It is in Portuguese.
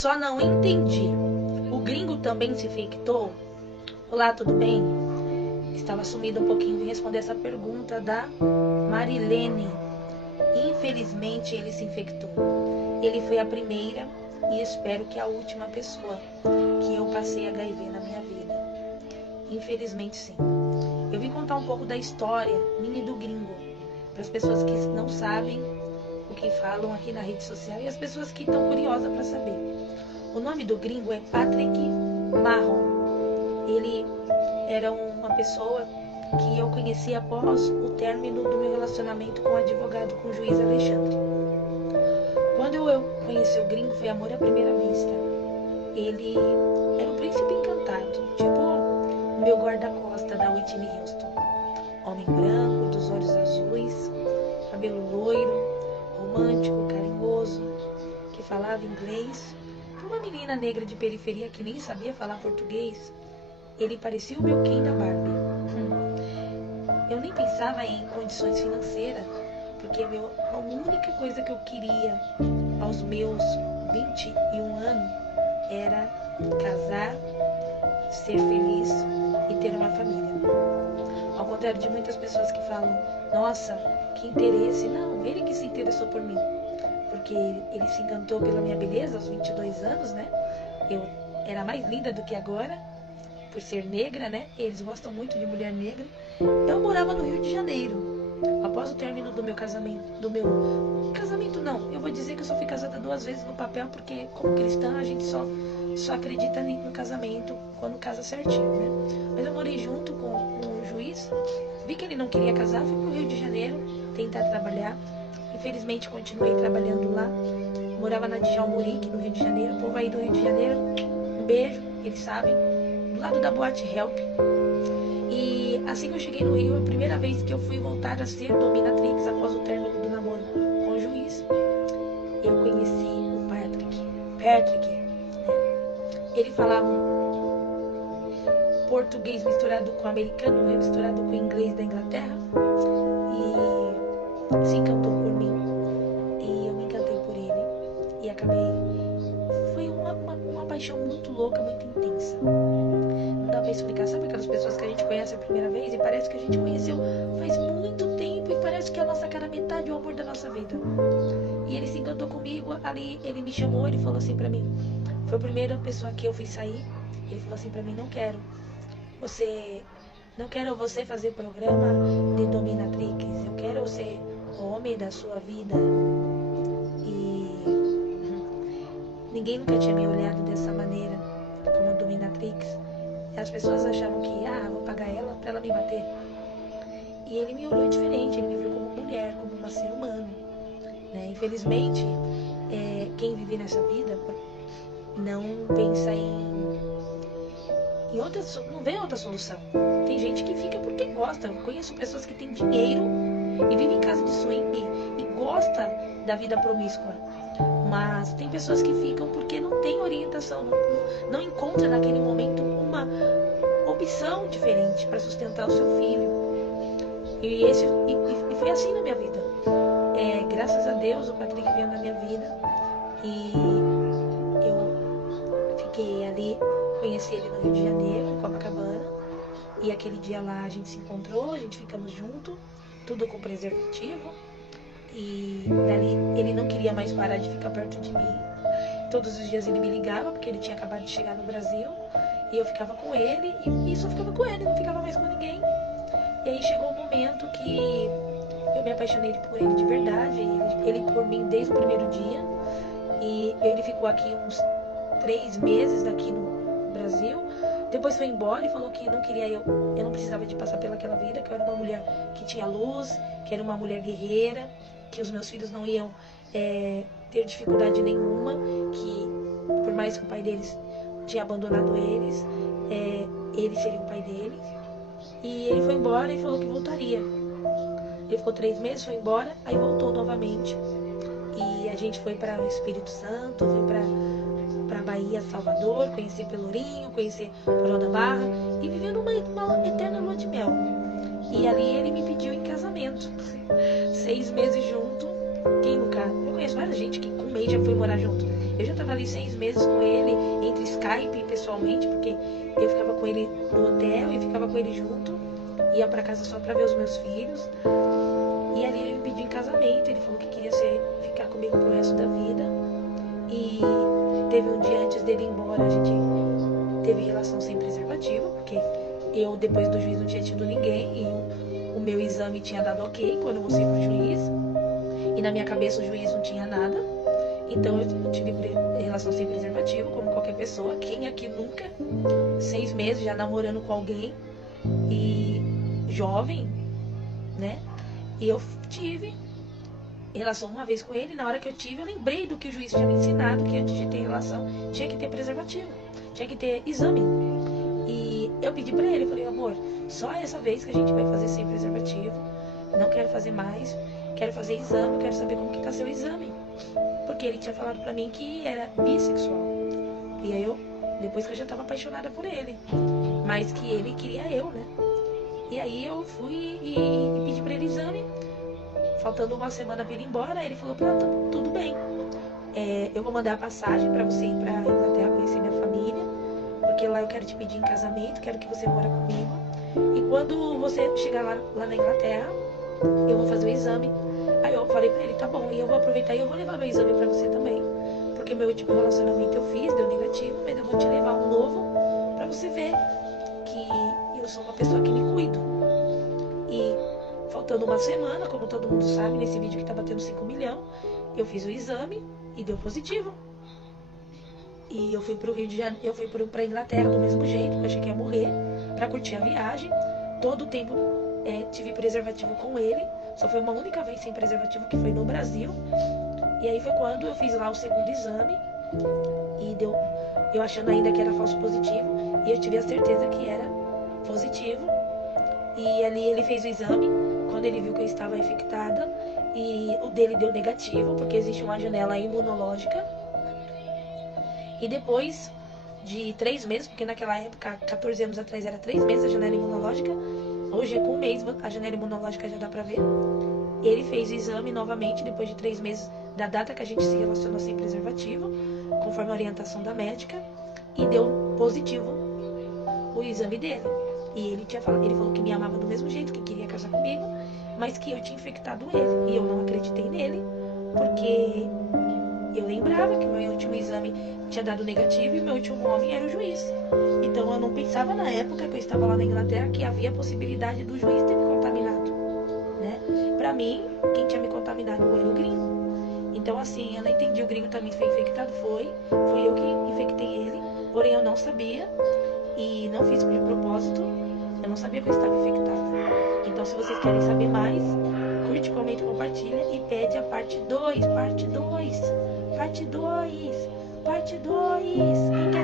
Só não entendi. O gringo também se infectou? Olá, tudo bem? Estava sumido um pouquinho. Vim responder essa pergunta da Marilene. Infelizmente ele se infectou. Ele foi a primeira e espero que a última pessoa que eu passei HIV na minha vida. Infelizmente sim. Eu vim contar um pouco da história minha e do gringo, para as pessoas que não sabem o que falam aqui na rede social e as pessoas que estão curiosas para saber. O nome do gringo é Patrick Mahon. Ele era uma pessoa que eu conheci após o término do meu relacionamento com o advogado, com o juiz Alexandre. Quando eu conheci o gringo, foi amor à primeira vista. Ele era um príncipe encantado, tipo o meu guarda-costa da Whitney Houston. Homem branco, dos olhos azuis, cabelo loiro, romântico, carinhoso, que falava inglês. Uma menina negra de periferia que nem sabia falar português, ele parecia o meu Ken da Barbie. Eu nem pensava em condições financeiras, porque a única coisa que eu queria aos meus 21 anos era casar, ser feliz e ter uma família. Ao contrário de muitas pessoas que falam, nossa, que interesse. Não, ele que se interessou por mim. Porque ele se encantou pela minha beleza aos 22 anos, né? Eu era mais linda do que agora, por ser negra, né? Eles gostam muito de mulher negra. Eu morava no Rio de Janeiro. Após o término do meu casamento, não, eu vou dizer que eu só fui casada 2 vezes no papel, porque como cristã a gente só acredita no casamento quando casa certinho, né? Mas eu morei junto com o juiz, vi que ele não queria casar, fui pro Rio de Janeiro tentar trabalhar. Infelizmente continuei trabalhando lá. Morava na Djalma Urique, no Rio de Janeiro. O povo aí do Rio de Janeiro, um beijo, eles sabem, do lado da Boate Help. E assim que eu cheguei no Rio, a primeira vez que eu fui voltar a ser dominatrix após o término do namoro com o juiz, eu conheci o Patrick, né? Ele falava português misturado com americano, misturado com o inglês da Inglaterra, e se encantou por mim, e eu me encantei por ele, e acabei, foi uma paixão muito louca, muito intensa. Não dá pra explicar, sabe aquelas pessoas que a gente conhece a primeira vez e parece que a gente conheceu faz muito tempo e parece que a nossa cara metade é o amor da nossa vida. E ele se encantou comigo, ali ele me chamou, ele falou assim pra mim, foi a primeira pessoa que eu fiz sair, ele falou assim pra mim, não quero você fazer programa de dominatrix, eu quero ser o homem da sua vida. E ninguém nunca tinha me olhado dessa maneira, como dominatrix. As pessoas achavam que, vou pagar ela pra ela me bater. E ele me olhou diferente, ele me viu como mulher, como um ser humano, né? Infelizmente, quem vive nessa vida não pensa não vê outra solução. Tem gente que fica porque gosta. Eu conheço pessoas que têm dinheiro e vivem em casa de swing e gosta da vida promíscua. Mas tem pessoas que ficam porque não tem orientação, não encontra naquele momento uma opção diferente para sustentar o seu filho. E foi assim na minha vida. Graças a Deus o Patrick veio na minha vida e eu fiquei ali, conheci ele no Rio de Janeiro, em Copacabana, e aquele dia lá a gente se encontrou, a gente ficamos juntos, tudo com preservativo. E dali ele não queria mais parar de ficar perto de mim. Todos os dias ele me ligava, porque ele tinha acabado de chegar no Brasil, e eu ficava com ele, e só ficava com ele, não ficava mais com ninguém. E aí chegou um momento que eu me apaixonei por ele de verdade, ele por mim desde o primeiro dia. E ele ficou aqui uns 3 meses aqui no Brasil. Depois foi embora e falou que não queria eu não precisava de passar pelaquela vida, que eu era uma mulher que tinha luz, que era uma mulher guerreira, que os meus filhos não iam ter dificuldade nenhuma, que por mais que o pai deles tinha abandonado eles, ele seria o pai deles. E ele foi embora e falou que voltaria. Ele ficou 3 meses, foi embora, aí voltou novamente. E a gente foi para o Espírito Santo, foi para Bahia, Salvador, conhecer Pelourinho, conhecer Porão da Barra e vivendo uma eterna lua de mel. E ali ele me pediu em casamento. 6 meses junto. Quem nunca? Eu conheço várias gente que com 1 mês já foi morar junto. Eu já tava ali 6 meses com ele, entre Skype e pessoalmente, porque eu ficava com ele no hotel e ficava com ele junto. Ia pra casa só pra ver os meus filhos. E ali ele me pediu em casamento. Ele falou que queria ficar comigo pro resto da vida. E teve um dia antes dele ir embora, a gente teve relação sem preservativo, porque eu, depois do juiz, não tinha tido ninguém. E o meu exame tinha dado ok quando eu mostrei pro juiz. E na minha cabeça o juiz não tinha nada. Então eu tive relação sem preservativo, como qualquer pessoa. Quem aqui nunca? 6 meses já namorando com alguém. E jovem, né? E eu tive relação uma vez com ele. Na hora que eu tive, eu lembrei do que o juiz tinha me ensinado, que antes de ter relação tinha que ter preservativo, tinha que ter exame. E eu pedi pra ele, falei, amor, só essa vez que a gente vai fazer sem preservativo, não quero fazer mais, quero fazer exame, quero saber como que tá seu exame. Porque ele tinha falado pra mim que era bissexual. E aí depois que eu já tava apaixonada por ele, mas que ele queria eu, né? E aí eu fui e pedi pra ele exame. Faltando uma semana pra ele ir embora, ele falou, pronto, tudo bem. Eu vou mandar a passagem pra você ir pra Inglaterra conhecer minha família, porque lá eu quero te pedir em casamento, quero que você mora comigo. E quando você chegar lá na Inglaterra, eu vou fazer o exame. Aí eu falei pra ele, tá bom, e eu vou aproveitar e eu vou levar meu exame pra você também. Porque meu último relacionamento eu fiz, deu negativo, mas eu vou te levar um novo pra você ver que eu sou uma pessoa que me cuido. E faltando uma semana, como todo mundo sabe, nesse vídeo que tá batendo 5 milhões, eu fiz o exame e deu positivo. E eu fui pro Rio de Janeiro, eu fui pra Inglaterra do mesmo jeito, porque eu achei que ia morrer, pra curtir a viagem. Todo o tempo tive preservativo com ele, só foi uma única vez sem preservativo, que foi no Brasil. E aí foi quando eu fiz lá o segundo exame e deu, eu achando ainda que era falso positivo, e eu tive a certeza que era positivo. E ali ele fez o exame, quando ele viu que eu estava infectada, e o dele deu negativo, porque existe uma janela imunológica. E depois de 3 meses, porque naquela época, 14 anos atrás, era 3 meses a janela imunológica, hoje é com 1 mês a janela imunológica já dá pra ver. Ele fez o exame novamente, depois de 3 meses da data que a gente se relacionou sem preservativo, conforme a orientação da médica, e deu positivo o exame dele. E ele falou que me amava do mesmo jeito, que queria casar comigo, mas que eu tinha infectado ele. E eu não acreditei nele, porque eu lembrava que o meu último exame tinha dado negativo e o meu último homem era o juiz. Então eu não pensava na época que eu estava lá na Inglaterra que havia a possibilidade do juiz ter me contaminado, né? Pra mim, quem tinha me contaminado era o gringo. Então assim, eu não entendi, o gringo também foi infectado, foi eu que infectei ele, porém eu não sabia e não fiz de propósito, eu não sabia que eu estava infectada. Então se vocês querem saber mais, curte, comenta, compartilha e pede a parte 2, parte 2, parte 2, parte 2. Quem quer